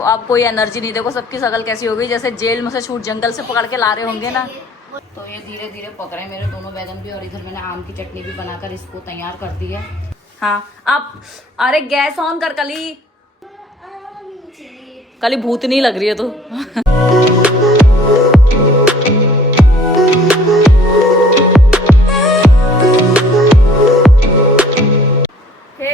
तो अब कोई एनर्जी नहीं, देखो सबकी शक्ल कैसी हो गई, जैसे जेल में से छूट जंगल से पकड़ के ला रहे होंगे ना। तो ये धीरे धीरे पक रहे हैं मेरे दोनों बैगन भी, और इधर मैंने आम की चटनी भी बनाकर इसको तैयार कर दी है। हाँ अब, अरे गैस ऑन कर कली, कली भूतनी लग रही है तो।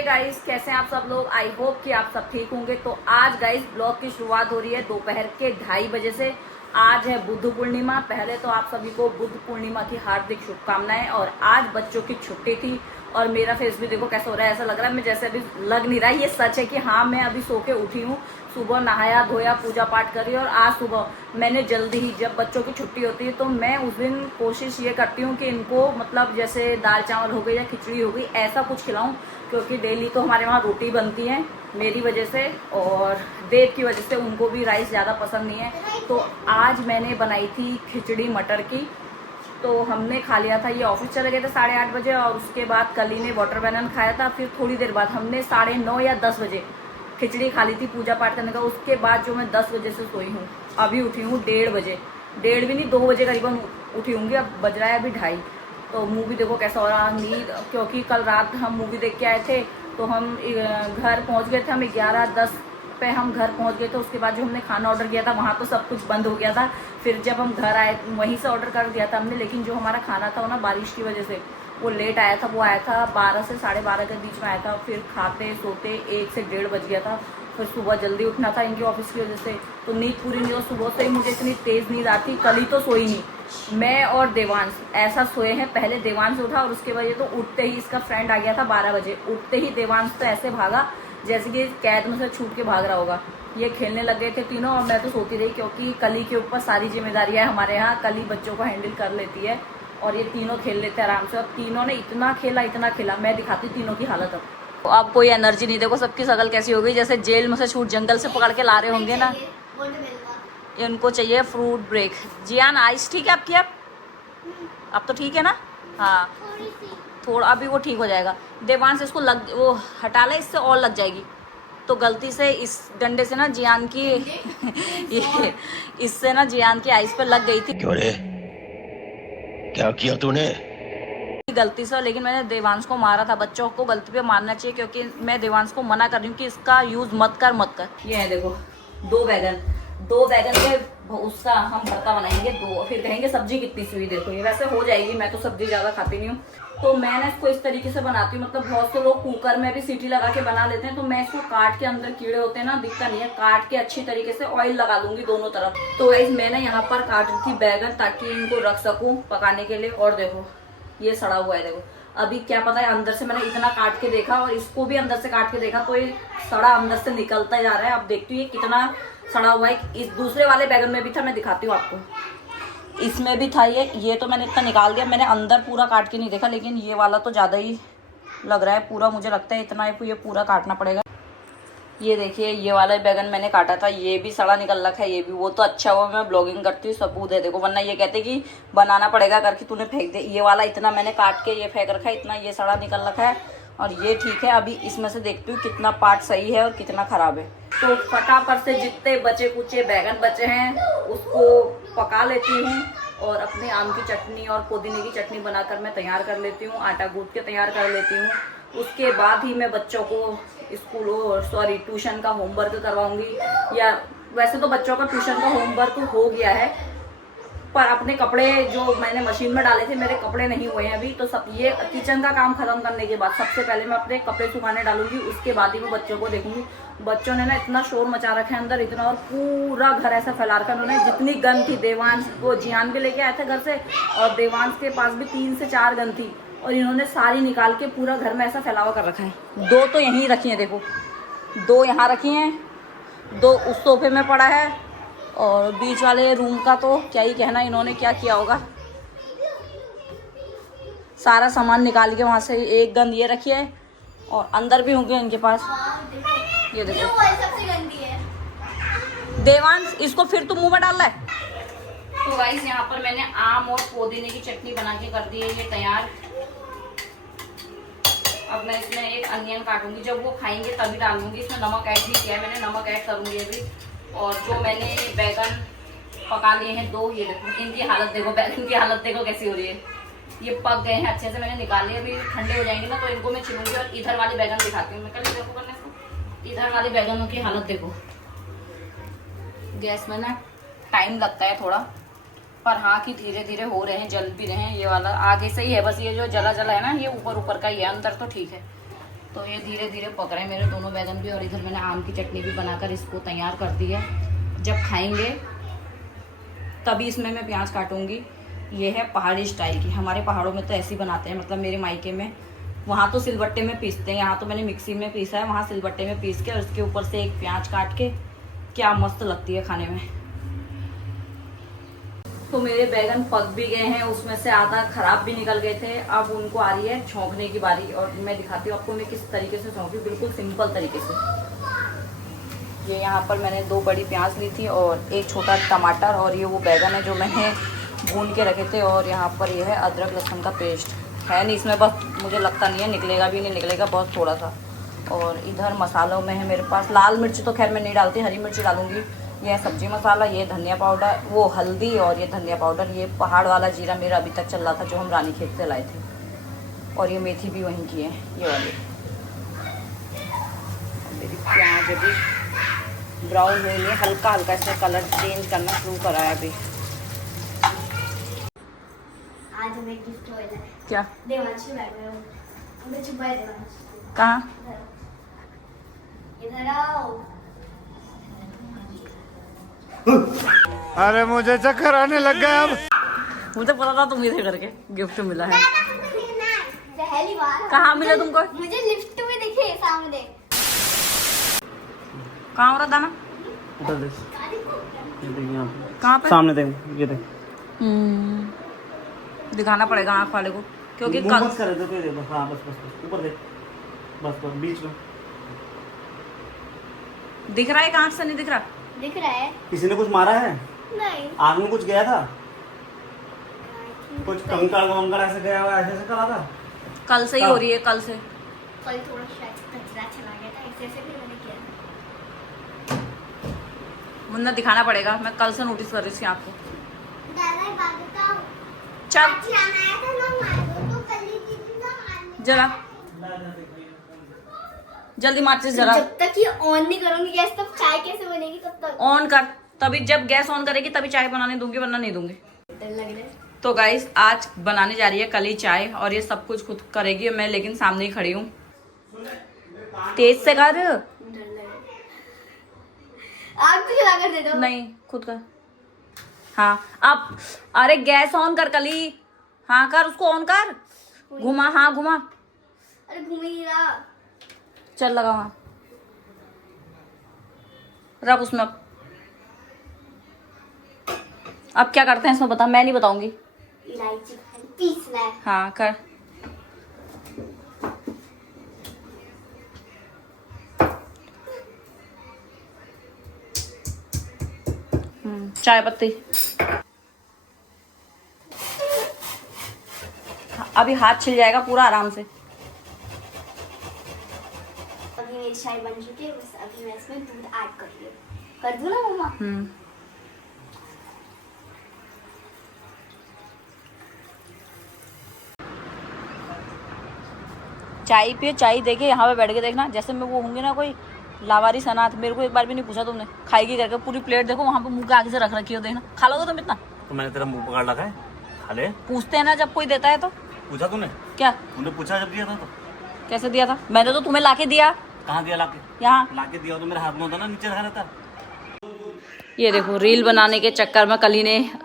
गाइस कैसे हैं आप सब लोग, आई होप कि आप सब ठीक होंगे। तो आज गाइस ब्लॉग की शुरुआत हो रही है दोपहर के 2:30 बजे से। आज है बुद्ध पूर्णिमा। पहले तो आप सभी को बुद्ध पूर्णिमा की हार्दिक शुभकामनाएं। और आज बच्चों की छुट्टी थी और मेरा फेस भी देखो कैसा हो रहा है, ऐसा लग रहा है मैं जैसे अभी लग नहीं रहा है। ये सच है कि हाँ मैं अभी सो के उठी हूँ, सुबह नहाया धोया पूजा पाठ करी, और आज सुबह मैंने जल्दी ही, जब बच्चों की छुट्टी होती है तो मैं उस दिन कोशिश ये करती हूँ कि इनको मतलब जैसे दाल चावल हो गई या खिचड़ी हो गई ऐसा कुछ खिलाऊं, क्योंकि डेली तो हमारे वहाँ रोटी बनती है मेरी वजह से, और देव की वजह से उनको भी राइस ज़्यादा पसंद नहीं है। तो आज मैंने बनाई थी खिचड़ी मटर की, तो हमने खा लिया था। ये ऑफिस चले गए थे 8:30 बजे, और उसके बाद कली ने वाटरमेलन खाया था। फिर थोड़ी देर बाद हमने 9:30 या 10 बजे खिचड़ी खा ली थी पूजा पाठ करने का। उसके बाद जो मैं 10 बजे से सोई हूँ, अभी उठी हूँ 1:30 बजे, 1:30 भी नहीं 2 बजे करीबन उठी होंगी। अब बज रहा है अभी 2:30। तो मूवी देखो कैसा हो रहा नींद, क्योंकि कल रात हम मूवी देख के आए थे, तो हम घर पहुँच गए थे, हम 11:10 पे हम घर पहुंच गए थे। उसके बाद जो हमने खाना ऑर्डर किया था वहाँ तो सब कुछ बंद हो गया था। फिर जब हम घर आए वहीं से ऑर्डर कर दिया था हमने, लेकिन जो हमारा खाना था वो ना बारिश की वजह से वो लेट आया था। वो आया था 12 से 12:30 के बीच में आया था। फिर खाते सोते 1 से 1:30 बज गया था। फिर सुबह जल्दी उठना था इनकी ऑफिस की वजह से, तो नींद पूरी नहीं हो। सुबह से ही मुझे इतनी तेज़ नींद आती, कल ही तो सोई नहीं। मैं और देवांश ऐसा सोए हैं, पहले देवांश उठा और उसके वजह तो उठते ही इसका फ्रेंड आ गया था 12 बजे। उठते ही देवांश तो ऐसे भागा जैसे कि कैद में से छूट के भाग रहा होगा। ये खेलने लग गए थे तीनों, और मैं तो सोती रही, क्योंकि कली के ऊपर सारी जिम्मेदारियां है हमारे यहाँ। कली बच्चों को हैंडल कर लेती है और ये तीनों खेल लेते हैं आराम से। और तीनों ने इतना खेला, मैं दिखाती तीनों की हालत अब। तो अब कोई एनर्जी नहीं, देखो सबकी शक्ल कैसी हो गई, जैसे जेल में से छूट जंगल से पकड़ के ला रहे होंगे ना। इनको चाहिए फ्रूट ब्रेक। जियान आइस ठीक है आपकी? अब तो ठीक है ना? हाँ थोड़ा, अभी वो ठीक हो जाएगा। देवांश इसको वो हटा ले, इससे और लग जाएगी। तो गलती से इस डंडे से ना जियान की ये इससे ना जियान की आइस पे लग गई थी। क्यों रे, क्या किया तूने? गलती से, लेकिन मैंने देवांश को मारा था। बच्चों को गलती पे मारना चाहिए, क्योंकि मैं देवांश को मना कर रही हूँ कि इसका यूज मत कर। ये है देखो 2 बैगन के उसका हम भरता बनाएंगे 2। फिर कहेंगे सब्जी कितनी सी हुई, देखो ये वैसे हो जाएगी। मैं तो सब्जी ज्यादा खाती नहीं हूँ, तो मैं ना इसको इस तरीके से बनाती हूँ। मतलब बहुत से लोग कुकर में भी सीटी लगा के बना लेते हैं, तो मैं इसको काट के, अंदर कीड़े होते हैं ना, दिखता नहीं है, काट के अच्छी तरीके से ऑयल लगा दूंगी दोनों तरफ। तो गाइस मैंने यहाँ पर काट रखी बैगन ताकि इनको रख सकूं पकाने के लिए। और देखो ये सड़ा हुआ है, देखो अभी क्या पता है, अंदर से मैंने इतना काट के देखा और इसको भी अंदर से काट के देखा, तो ये सड़ा अंदर से निकलता जा रहा है। अब देखती हूँ ये कितना सड़ा हुआ है। इस दूसरे वाले बैगन में भी था, मैं दिखाती हूँ आपको, इसमें भी था ये तो मैंने इतना निकाल दिया। मैंने अंदर पूरा काट के नहीं देखा, लेकिन ये वाला तो ज़्यादा ही लग रहा है पूरा, मुझे लगता है इतना ये पूरा काटना पड़ेगा। ये देखिए ये वाला बैगन मैंने काटा था, ये भी सड़ा निकल रखा है। ये भी, वो तो अच्छा हुआ मैं ब्लॉगिंग करती हूँ, सबूत है देखो, वरना ये कहते कि बनाना पड़ेगा करके तूने फेंक दे। ये वाला इतना मैंने काट के ये फेंक रखा है, इतना ये सड़ा निकल रखा है, और ये ठीक है। अभी इसमें से देखती हूँ कितना पार्ट सही है और कितना खराब है। तो फटाफट से जितने बचे कुचे बैगन बचे हैं उसको पका लेती हूँ, और अपने आम की चटनी और पुदीने की चटनी बनाकर मैं तैयार कर लेती हूँ, आटा गूंथ के तैयार कर लेती हूँ। उसके बाद ही मैं बच्चों को ट्यूशन का होमवर्क करवाऊंगी। या वैसे तो बच्चों का ट्यूशन का होमवर्क हो गया है, पर अपने कपड़े जो मैंने मशीन में डाले थे, मेरे कपड़े नहीं हुए हैं अभी। तो सब ये किचन का काम खत्म करने के बाद सबसे पहले मैं अपने कपड़े सुखाने डालूंगी, उसके बाद ही मैं बच्चों को देखूंगी। बच्चों ने ना इतना शोर मचा रखा है अंदर, इतना, और पूरा घर ऐसा फैला रखा है उन्होंने। जितनी गन थी, देवांश को जियान भी लेके आए थे घर से, और देवांश के पास भी 3 से 4 गन थी, और इन्होंने सारी निकाल के पूरा घर में ऐसा फैलावा कर रखा है। 2 तो यहीं रखी हैं, देखो 2 यहाँ रखी हैं, 2 उस सोफे में पड़ा है, और बीच वाले रूम का तो क्या ही कहना, इन्होंने क्या किया होगा। सारा सामान निकाल के वहाँ से, एक गंद ये रखी है, और अंदर भी होंगे इनके पास। ये देखो सबसे गंदी है। देवांश इसको फिर तुम मुंह में डाल रहा है। तो गाइस यहाँ पर मैंने आम और पुदीने की चटनी बना के कर दी है ये तैयार। अब मैं इसमें एक अनियन काटूंगी, जब वो खाएंगे तभी डालूंगी। इसमें नमक ऐड नहीं किया है मैंने, नमक ऐड करूंगी अभी। और जो मैंने बैगन पका लिए हैं 2, ये देखो इनकी हालत देखो, बैगन की हालत देखो कैसी हो रही है। ये पक गए हैं अच्छे से, मैंने निकाल लिए, अभी ठंडे हो जाएंगे ना तो इनको मैं छिलूंगी। और इधर वाले बैगन दिखाती हूँ मैं, कल देखो करने इसको, इधर वाले बैगनों की हालत देखो। गैस में ना टाइम लगता है थोड़ा, पर हाँ कि धीरे धीरे हो रहे हैं, जल भी रहे हैं। ये वाला आगे से ही है, बस ये जो जला जला है ना ये ऊपर ऊपर का ही है, अंदर तो ठीक है। तो ये धीरे धीरे पक रहे हैं मेरे दोनों बैगन भी। और इधर मैंने आम की चटनी भी बनाकर इसको तैयार कर दी है, जब खाएंगे तभी इसमें मैं प्याज काटूंगी। ये है पहाड़ी स्टाइल की, हमारे पहाड़ों में तो ऐसे ही बनाते हैं, मतलब मेरे मायके में वहाँ तो सिलबट्टे में पीसते हैं, यहाँ तो मैंने मिक्सी में पीसा है, वहाँ सिलबट्टे में पीस के और उसके ऊपर से एक प्याज काट के, क्या मस्त लगती है खाने में। तो मेरे बैगन पक भी गए हैं, उसमें से आधा खराब भी निकल गए थे। अब उनको आ रही है छौंकने की बारी, और मैं दिखाती हूँ आपको मैं किस तरीके से छौंकी, बिल्कुल सिंपल तरीके से। ये यहाँ पर मैंने 2 बड़ी प्याज ली थी और 1 छोटा टमाटर, और ये वो बैगन है जो मैंने भून के रखे थे। और यहाँ पर ये है अदरक लहसुन का पेस्ट है नहीं इसमें, बस मुझे लगता नहीं है निकलेगा भी नहीं निकलेगा, बहुत थोड़ा सा। और इधर मसालों में है मेरे पास लाल मिर्च, तो खैर मैं नहीं डालती, हरी मिर्च डालूंगी। ये है सब्जी मसाला, ये धनिया पाउडर, वो हल्दी, और ये धनिया पाउडर। ये पहाड़ वाला जीरा मेरा अभी तक चल रहा था जो हम रानीखेत से लाए थे। और ये मेथी भी वहीं की है, ये वाली। मेरी प्याज अभी ब्राउन हुई है, हल्का हल्का इसमें कलर चेंज करना शुरू करा है अभी। आज हमें गिफ्ट होएगा है। क्या? देवांशी बैग में हो। हमें छुपा है देवांशी। कहाँ? इधर आओ। अरे मुझे चक्कर आने लग गया अब। मुझे पता था तुम इधर करके गिफ्ट मिला है। पहली बार। कहाँ मिला तुमको? मुझे लिफ्ट में दिखे सामने। कहाँ हो रहा दाना? उधर देख, ये देख यहाँ पे कहाँ पे? सामने देख, ये देख। दिखाना पड़ेगा आँख वाले को, क्योंकि मुंह कल मत करे तो दे बस। हाँ बस बस बस ऊपर देख, बस बस बीच में दिख रहा है कि आँख से नहीं दिख रहा? दिख रहा है? किसी ने कुछ मारा है? नहीं। आग में कुछ गया था, कुछ कंकड़ वंकड़ ऐसे गया हुआ, ऐसे ऐसे करा था। कल से ही हो रही है, कल से। कल थोड़ा शायद कचरा चला गया था, ऐसे भी मैंने किया था। मुन्ना दिखाना पड़ेगा, मैं कल से नोटिस कर रही थी आपको। दादा बात बताओ। चल आज आया था ना मारो तो कल ही दीदी ना मारने। जरा जल्दी माचिस जरा जब तक ये ऑन नहीं करूंगी गैस तब चाय कैसे बनेगी तब तक? ऑन कर, तभी जब गैस ऑन करेगी तभी चाय बनाने दूंगी, वरना नहीं दूंगी। डर लग रहा है। तो गाइस आज बनाने जा रही है कली चाय, और ये सब कुछ खुद करेगी मैं, लेकिन सामने ही खड़ी हूँ। तेज से कर। डर लग रहा है। आग को जला कर दे दो। नहीं खुद कर। हाँ अब, अरे गैस ऑन कर कली। हाँ कर, उसको ऑन कर, घुमा, हाँ घुमा। अरे घूम ही नहीं रहा। चल लगा वहाँ, रख उसमें। अब क्या करते हैं इसमें बता, मैं नहीं बताऊंगी। इलायची पीसना है। हाँ कर। चाय पत्ती। अभी हाथ छिल जाएगा पूरा आराम से। अभी मेरी चाय बन चुकी है, बस अभी मैं इसमें दूध ऐड कर रही हूँ। कर दूँ ना मम्मा? चाय पिए, चाय देके यहाँ पे बैठ के देखना, जैसे मैं वो होंगी ना कोई लावारी सनात, मेरे को एक बार भी नहीं पूछा तुमने खाएगी करके, पूरी प्लेट देखो वहाँ पे मुंह के आगे से रख रखी हो, देखना खा लोगे तुम इतना? तो मैंने तेरा मुंह पकड़ रखा है, खा ले। पूछते हैं ना जब कोई देता है तो। पूछा तूने? क्या तूने पूछा जब दिया था तो? कैसे दिया था? मैंने तो तुम्हें लाके दिया। कहाँ दिया लाके? यहाँ लाके दिया तो मेरे हाथ में होता ना, नीचे रखा रहता। ये देखो रील बनाने के चक्कर में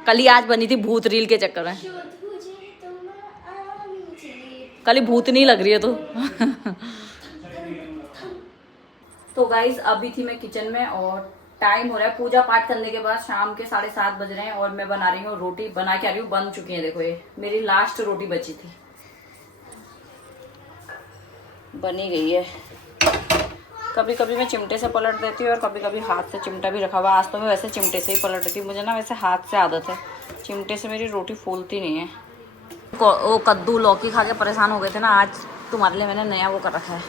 कली आज बनी थी भूत रील के चक्कर में। कली भूत नहीं लग रही है तो गाइज अभी थी मैं किचन में, और टाइम हो रहा है पूजा पाठ करने के बाद, शाम के 7:30 बज रहे हैं, और मैं बना रही हूँ रोटी। बना के आ रही हूँ, बन चुकी है, देखो ये मेरी लास्ट रोटी बची थी, बनी गई है। कभी कभी मैं चिमटे से पलट देती हूँ और कभी कभी हाथ से, चिमटा भी रखा हुआ। आज तो मैं वैसे चिमटे से ही पलट देती हूँ, मुझे ना वैसे हाथ से आदत है, चिमटे से मेरी रोटी फूलती नहीं है। वो कद्दू लौकी खा के परेशान हो गए थे ना, आज तुम्हारे लिए मैंने नया वो कर रखा है।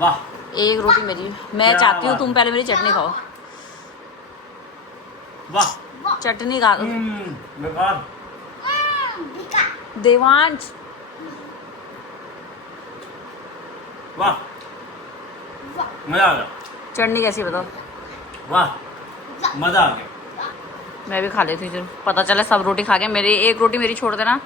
वाह, एक रोटी मेरी, मैं चाहती हूँ तुम पहले मेरी चटनी खाओ। वाह चटनी खा बेकार दिखा देवांश वाह मजा आ गया चटनी कैसी बताओ। वाह मजा आ गया मैं भी खा लेती हूँ, पता चला सब रोटी खा गए, मेरी एक रोटी मेरी छोड़ देना।